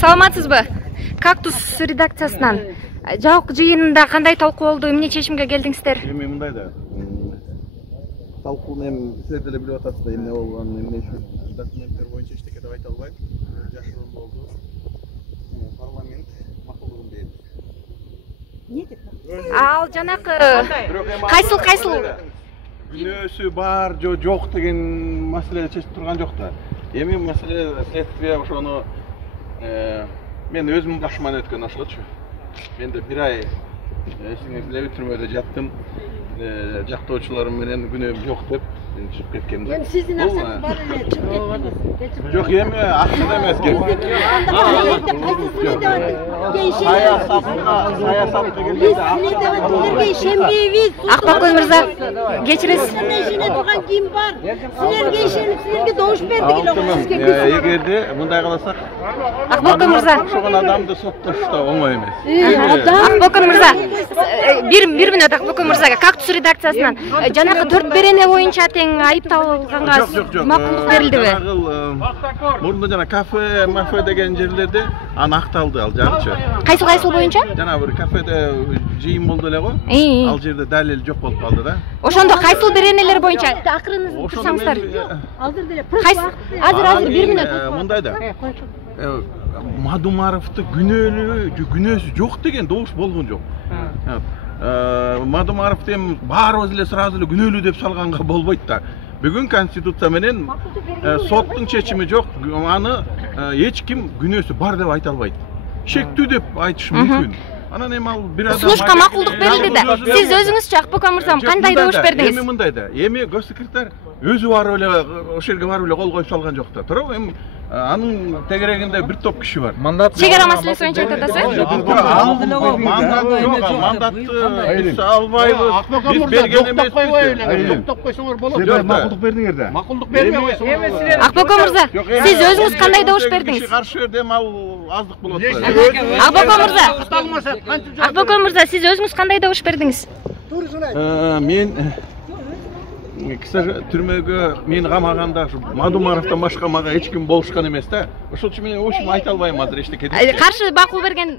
Саламатсызбы? Кактус редакциясынан жабык жыйынында кандай талкуу болду? Эмне чечимге келдиңиздер? Эми мындай да. Талкууну эми силер деле билип атасыздар, эмне болгонун, эмне үчүн документтер боюнча эчтеке деп айта албайм. Жашыруун болду. Парламент макулдугун берди. Ал жанакы кайсыл Күнөөсү бар, жок деген маселе чечип турган жок да. Эми маселе следствие ошону мен өзүмдүн башыман өткөн ошочу. Мен де бир ай эсиңизде түрмөдө жаттым. Жактоочуларым менен күнөөм жок деп чыгып кеткем да. Эми сиздин акчаңыз бар эле, чыгып кеттиңиз. Жок, эми акчада эмес кеп. Саясатка Силерге ишенбейбиз. Акбакой мырза, кечиресиз. Ишене турган ким бар? Силерге ишенип, силерге добуш бердик эле. Эгерде мындай кыласак, Акбакой мырза. ошогон адамды соттоштоо оңой эмес. Акбакой мырза, бир мүнөт Акбакой мырзага Кактус редакциясынан жанакы 4 берене боюнча тең айыпталганга макулдук берилдиби? Мурунда жана кафе, мафе деген жерлерде акталды ал жагычы. Кайсыл боюнча? Жана бир кафеде жыйын болду эле го. Ал жерде далил жок болуп калды да. Ошондо кайсыл беренелер боюнча акырын турсаңыздар. Азыр деле Азыр 1 мүнөт. Мындай да. Мадумаровду күнөөсү жок деген добуш болгон жок. Мадумаровду эми баарыбыз эле сразу эле күнөөлүү деп салганга болбойт да. Бүгүн конституция менен соттун чечими жок, аны эч ким күнөөсү бар деп айта албайт. Шектүү деп айтышы мүмкүн. Анан эми ал бир адам Сунушка макулдук берилди да. Сиз өзүңүзчү Акбакой мырзам кандай добуш бердиңиз? Эми мындай да. Эми госсекретарь өзү барып эле ошол жерге барып эле кол коюп салган жок да. Туурабы? Эми анын тегерегинде бир топ киши бар. Чегара маселеси боюнча айтып атасыз? Мандатты биз албайбыз. Биз берген эмеспиз. Токтоп койсоңор болот. Силер макулдук бердиңер да. Макулдук бербей койсоңор. Акбакой мырза, сиз өзүңүз кандай добуш бердиңиз? Каршы бердим, ал аздык болот. Акбакой мырза, сиз өзүңүз кандай добуш бердиңиз? Мен түрмөгө мени камаганда Мадумаровдон башка мага эч ким болушкан эмес да. Ошол үчүн мен ошону айта албайм азыр эчтеке. Каршы макул берген